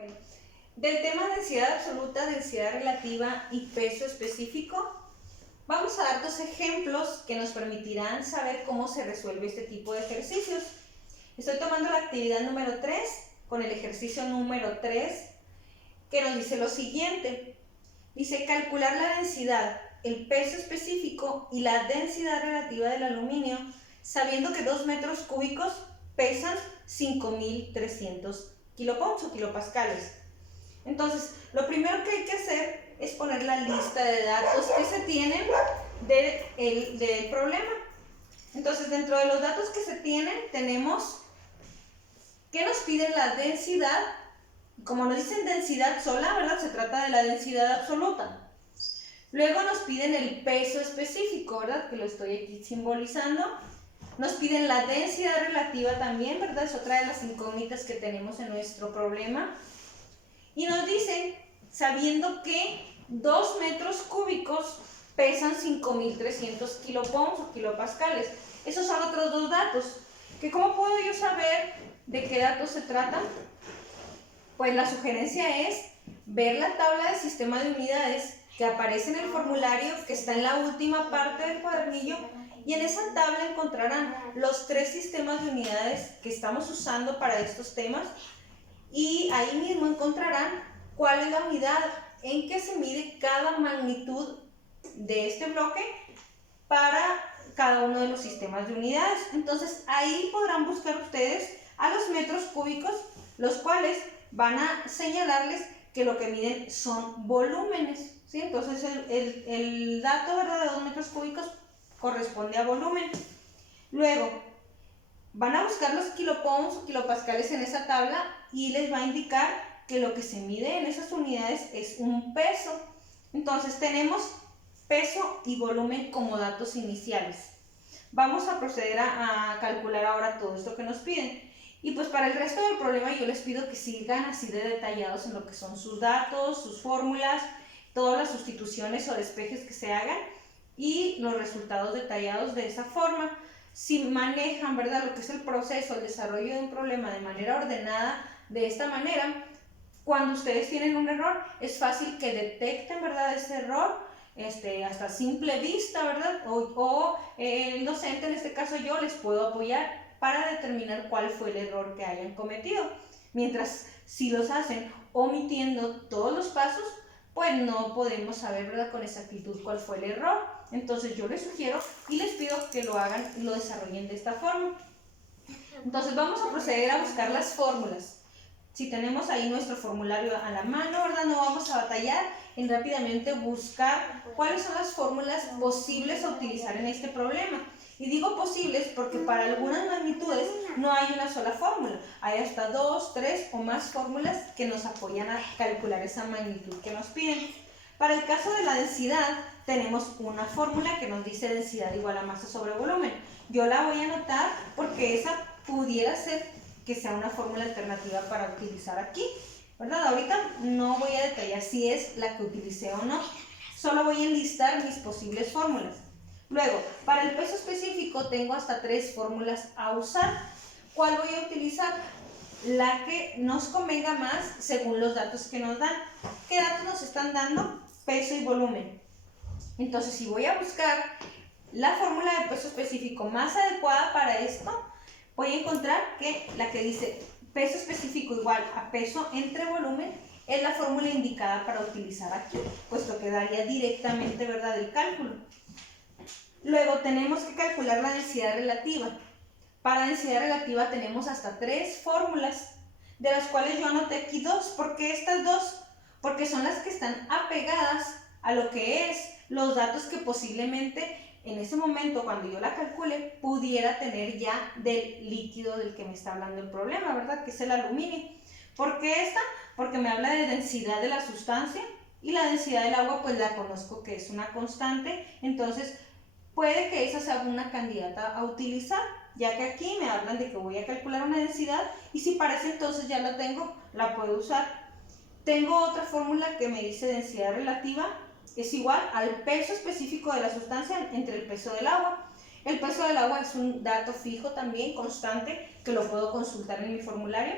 Bueno, del tema densidad absoluta, densidad relativa y peso específico, vamos a dar dos ejemplos que nos permitirán saber cómo se resuelve este tipo de ejercicios. Estoy tomando la actividad número 3 con el ejercicio número 3 que nos dice lo siguiente. Dice calcular la densidad, el peso específico y la densidad relativa del aluminio sabiendo que 2 metros cúbicos pesan 5.300 kilopounds o kilopascales. Entonces, lo primero que hay que hacer es poner la lista de datos que se tienen del problema. Entonces, dentro de los datos que se tienen, tenemos que nos piden la densidad. Como nos dicen densidad sola, ¿verdad? Se trata de la densidad absoluta. Luego nos piden el peso específico, ¿verdad? Que lo estoy aquí simbolizando. Nos piden la densidad relativa también, ¿verdad? Es otra de las incógnitas que tenemos en nuestro problema. Y nos dicen, sabiendo que 2 metros cúbicos pesan 5.300 kilopounds o kilopascales. Esos son otros dos datos. ¿Cómo puedo yo saber de qué datos se tratan? Pues la sugerencia es ver la tabla de sistema de unidades que aparece en el formulario que está en la última parte del cuadernillo, y en esa tabla encontrarán los 3 sistemas de unidades que estamos usando para estos temas, y ahí mismo encontrarán cuál es la unidad en que se mide cada magnitud de este bloque para cada uno de los sistemas de unidades. Entonces ahí podrán buscar ustedes a los metros cúbicos, los cuales van a señalarles que lo que miden son volúmenes, ¿sí? Entonces el dato, ¿verdad?, de 2 metros cúbicos corresponde a volumen. Luego van a buscar los kilopounds o kilopascales en esa tabla y les va a indicar que lo que se mide en esas unidades es un peso. Entonces tenemos peso y volumen como datos iniciales. Vamos a proceder a calcular ahora todo esto que nos piden. Y pues para el resto del problema yo les pido que sigan así de detallados en lo que son sus datos, sus fórmulas, todas las sustituciones o despejes que se hagan y los resultados detallados de esa forma. Si manejan, ¿verdad?, lo que es el proceso, el desarrollo de un problema de manera ordenada, de esta manera, cuando ustedes tienen un error, es fácil que detecten, ¿verdad?, ese error, hasta simple vista, ¿verdad? O el docente, en este caso yo, les puedo apoyar para determinar cuál fue el error que hayan cometido. Mientras si los hacen omitiendo todos los pasos, pues no podemos saber, ¿verdad?, con exactitud cuál fue el error. Entonces yo les sugiero y les pido que lo hagan y lo desarrollen de esta forma. Entonces vamos a proceder a buscar las fórmulas. Si tenemos ahí nuestro formulario a la mano, ¿verdad?, no vamos a batallar en rápidamente buscar cuáles son las fórmulas posibles a utilizar en este problema. Y digo posibles porque para algunas magnitudes no hay una sola fórmula. Hay hasta 2, 3 o más fórmulas que nos apoyan a calcular esa magnitud que nos piden. Para el caso de la densidad, tenemos una fórmula que nos dice densidad igual a masa sobre volumen. Yo la voy a anotar porque esa pudiera ser que sea una fórmula alternativa para utilizar aquí, ¿verdad? Ahorita no voy a detallar si es la que utilicé o no. Solo voy a enlistar mis posibles fórmulas. Luego, para el peso específico tengo hasta 3 fórmulas a usar. ¿Cuál voy a utilizar? La que nos convenga más según los datos que nos dan. ¿Qué datos nos están dando? Peso y volumen. Entonces, si voy a buscar la fórmula de peso específico más adecuada para esto, voy a encontrar que la que dice peso específico igual a peso entre volumen es la fórmula indicada para utilizar aquí, puesto que daría directamente, ¿verdad?, el cálculo. Luego tenemos que calcular la densidad relativa. Para densidad relativa tenemos hasta 3 fórmulas, de las cuales yo anoté aquí 2. ¿Por qué estas 2? Porque son las que están apegadas a lo que es los datos que posiblemente en ese momento, cuando yo la calcule, pudiera tener ya del líquido del que me está hablando el problema, ¿verdad?, que es el aluminio. ¿Por qué esta? Porque me habla de densidad de la sustancia y la densidad del agua pues la conozco que es una constante, entonces puede que esa sea una candidata a utilizar, ya que aquí me hablan de que voy a calcular una densidad y si para ese entonces ya la tengo, la puedo usar. Tengo otra fórmula que me dice densidad relativa es igual al peso específico de la sustancia entre el peso del agua. El peso del agua es un dato fijo también, constante, que lo puedo consultar en mi formulario.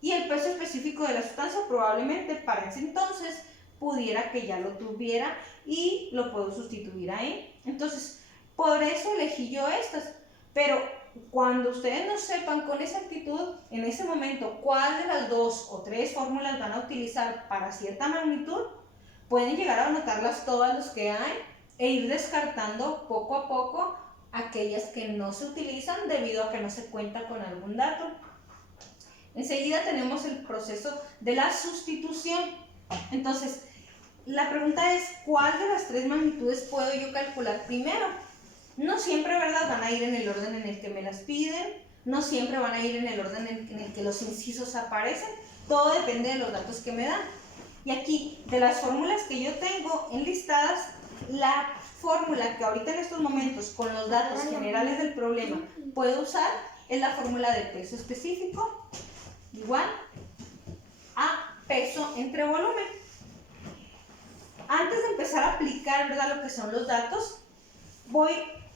Y el peso específico específico de la sustancia, probablemente para ese entonces pudiera que ya lo tuviera y lo puedo sustituir ahí. Entonces, por eso elegí yo estas. Pero cuando ustedes no sepan con exactitud, en ese momento, cuál de las 2 o 3 fórmulas van a utilizar para cierta magnitud, pueden llegar a anotarlas todas las que hay e ir descartando poco a poco aquellas que no se utilizan debido a que no se cuenta con algún dato. Enseguida tenemos el proceso de la sustitución. Entonces, la pregunta es, ¿cuál de las 3 magnitudes puedo yo calcular primero? No siempre, ¿verdad?, van a ir en el orden en el que me las piden, no siempre van a ir en el orden en el que los incisos aparecen, todo depende de los datos que me dan. Y aquí, de las fórmulas que yo tengo enlistadas, la fórmula que ahorita en estos momentos, con los datos generales del problema, puedo usar es la fórmula de peso específico igual a peso entre volumen. Antes de empezar a aplicar, ¿verdad?, lo que son los datos, voy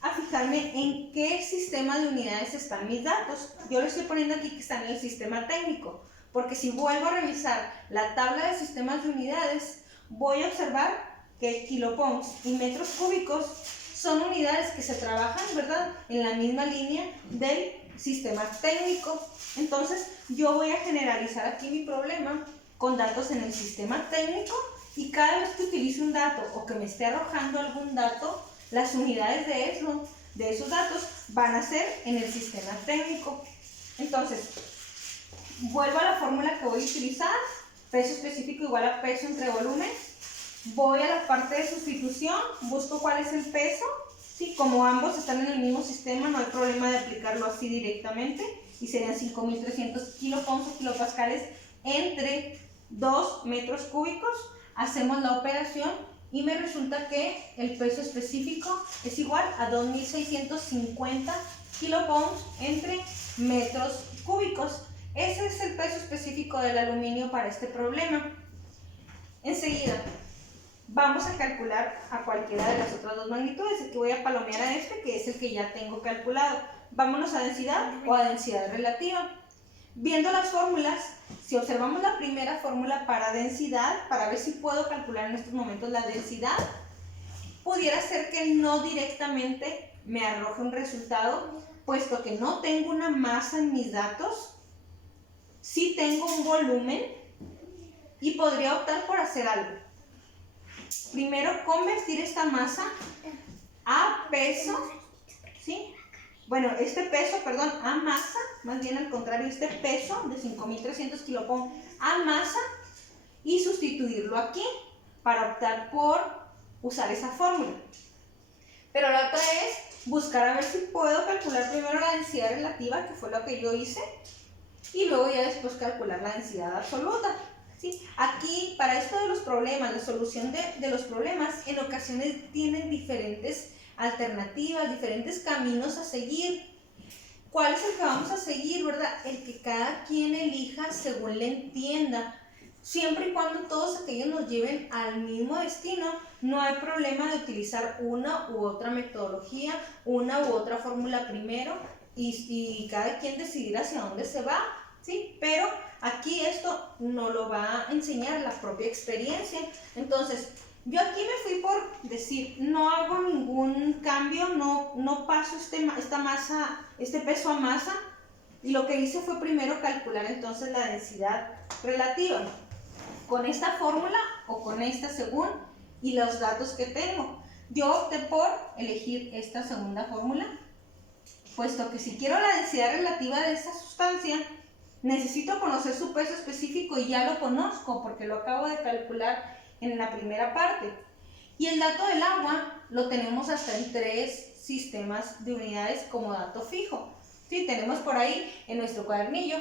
a fijarme en qué sistema de unidades están mis datos. Yo le estoy poniendo aquí que están en el sistema técnico, porque si vuelvo a revisar la tabla de sistemas de unidades, voy a observar que kilopounds y metros cúbicos son unidades que se trabajan, ¿verdad?, en la misma línea del sistema técnico. Entonces, yo voy a generalizar aquí mi problema con datos en el sistema técnico y cada vez que utilice un dato o que me esté arrojando algún dato, las unidades de esos datos van a ser en el sistema técnico. Entonces, vuelvo a la fórmula que voy a utilizar, peso específico igual a peso entre volumen. Voy a la parte de sustitución, busco cuál es el peso. Sí, como ambos están en el mismo sistema, no hay problema de aplicarlo así directamente. Y serían 5.300 kilopounds o kilopascales entre 2 metros cúbicos. Hacemos la operación y me resulta que el peso específico es igual a 2.650 kilopounds entre metros cúbicos. Ese es el peso específico del aluminio para este problema. Enseguida vamos a calcular a cualquiera de las otras 2 magnitudes. Aquí voy a palomear a este, que es el que ya tengo calculado. Vámonos a densidad o a densidad relativa. Viendo las fórmulas, si observamos la primera fórmula para densidad, para ver si puedo calcular en estos momentos la densidad, pudiera ser que no directamente me arroje un resultado, puesto que no tengo una masa en mis datos, sí tengo un volumen y podría optar por hacer algo. Primero, convertir esta masa a peso, ¿sí? Bueno, este peso, perdón, a masa, más bien al contrario, este peso de 5.300 kilopounds a masa y sustituirlo aquí para optar por usar esa fórmula. Pero la otra es buscar a ver si puedo calcular primero la densidad relativa, que fue lo que yo hice, y luego ya después calcular la densidad absoluta. ¿Sí? Aquí, para esto de los problemas, la solución de los problemas, en ocasiones tienen diferentes alternativas, diferentes caminos a seguir. ¿Cuál es el que vamos a seguir, verdad? El que cada quien elija según le entienda. Siempre y cuando todos aquellos nos lleven al mismo destino, no hay problema de utilizar una u otra metodología, una u otra fórmula primero y cada quien decidir hacia dónde se va, ¿sí? Pero aquí esto no lo va a enseñar la propia experiencia. Entonces, yo aquí me fui por decir, no hago ningún cambio, no paso esta masa, este peso a masa, y lo que hice fue primero calcular entonces la densidad relativa con esta fórmula o con esta según y los datos que tengo. Yo opté por elegir esta segunda fórmula, puesto que si quiero la densidad relativa de esta sustancia, necesito conocer su peso específico y ya lo conozco porque lo acabo de calcular en la primera parte. Y el dato del agua lo tenemos hasta en 3 sistemas de unidades como dato fijo. Sí, tenemos por ahí en nuestro cuadernillo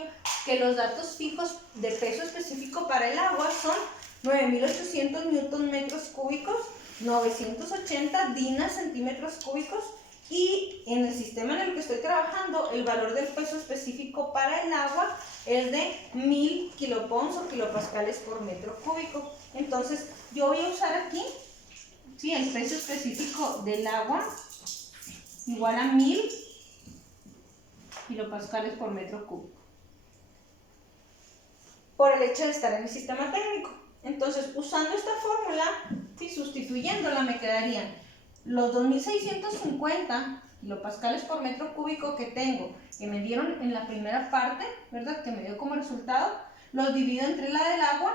que los datos fijos de peso específico para el agua son 9.800 newton metros cúbicos, 980 dinas centímetros cúbicos, y en el sistema en el que estoy trabajando, el valor del peso específico para el agua es de 1.000 kilopounds o kilopascales por metro cúbico. Entonces, yo voy a usar aquí, ¿sí?, el peso específico del agua igual a 1.000 kilopascales por metro cúbico. por el hecho de estar en el sistema técnico. Entonces, usando esta fórmula, ¿sí? Sustituyéndola, me quedarían los 2650 kilopascales por metro cúbico que tengo, que me dieron en la primera parte, ¿verdad? Que me dio como resultado, los divido entre la del agua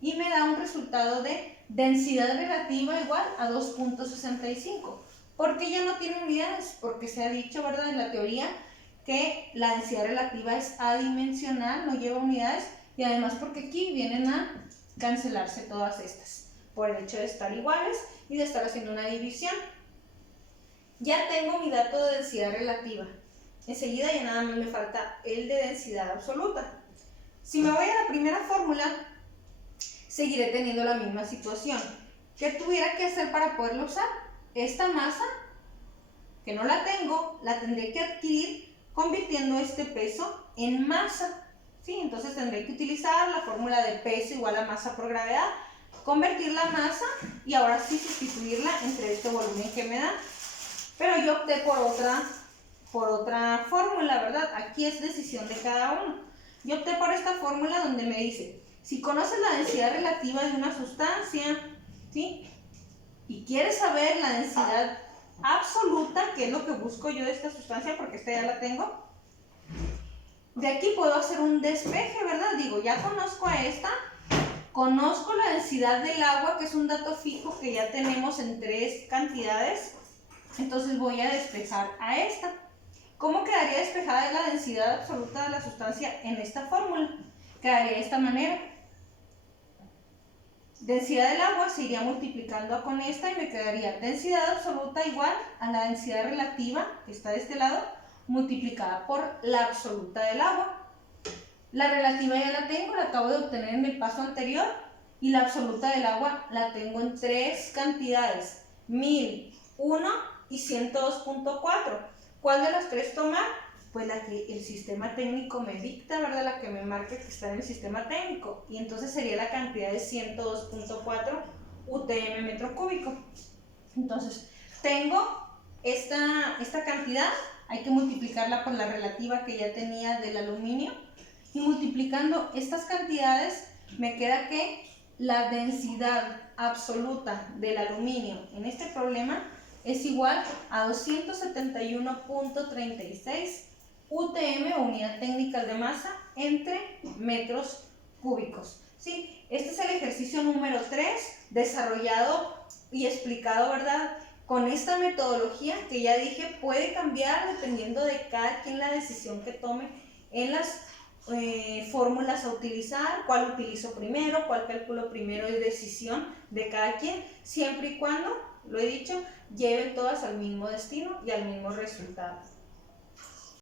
y me da un resultado de densidad relativa igual a 2.65. ¿Por qué ya no tiene unidades? Porque se ha dicho, ¿verdad? En la teoría que la densidad relativa es adimensional, no lleva unidades, y además porque aquí vienen a cancelarse todas estas, por el hecho de estar iguales y de estar haciendo una división. Ya tengo mi dato de densidad relativa. Enseguida ya nada más me falta el de densidad absoluta. Si me voy a la primera fórmula, seguiré teniendo la misma situación. ¿Qué tuviera que hacer para poderlo usar? Esta masa, que no la tengo, la tendré que adquirir convirtiendo este peso en masa. ¿Sí? Entonces tendré que utilizar la fórmula de peso igual a masa por gravedad, convertir la masa y ahora sí sustituirla entre este volumen que me da. Pero yo opté por otra fórmula, ¿verdad? Aquí es decisión de cada uno. Yo opté por esta fórmula donde me dice, si conoces la densidad relativa de una sustancia, ¿sí? Y quieres saber la densidad absoluta, que es lo que busco yo de esta sustancia, porque esta ya la tengo, de aquí puedo hacer un despeje, ¿verdad? Digo, ya conozco a esta, conozco la densidad del agua, que es un dato fijo que ya tenemos en 3 cantidades, entonces voy a despejar a esta. ¿Cómo quedaría despejada la densidad absoluta de la sustancia en esta fórmula? Quedaría de esta manera. Densidad del agua se iría multiplicando con esta y me quedaría densidad absoluta igual a la densidad relativa, que está de este lado, multiplicada por la absoluta del agua. La relativa ya la tengo, la acabo de obtener en el paso anterior, y la absoluta del agua la tengo en 3 cantidades, 1000, 1 y 102.4. ¿Cuál de las 3 tomar? Pues la que el sistema técnico me dicta, ¿verdad? La que me marque que está en el sistema técnico, y entonces sería la cantidad de 102.4 UTM metro cúbico. Entonces, tengo esta cantidad, hay que multiplicarla por la relativa que ya tenía del aluminio, y multiplicando estas cantidades me queda que la densidad absoluta del aluminio en este problema es igual a 271.36 UTM o unidad técnica de masa entre metros cúbicos. ¿Sí? Este es el ejercicio número 3, desarrollado y explicado, ¿verdad? Con esta metodología que ya dije puede cambiar dependiendo de cada quien la decisión que tome en las fórmulas a utilizar, cuál utilizo primero, cuál calculo primero, es decisión de cada quien, siempre y cuando, lo he dicho, lleven todas al mismo destino y al mismo resultado.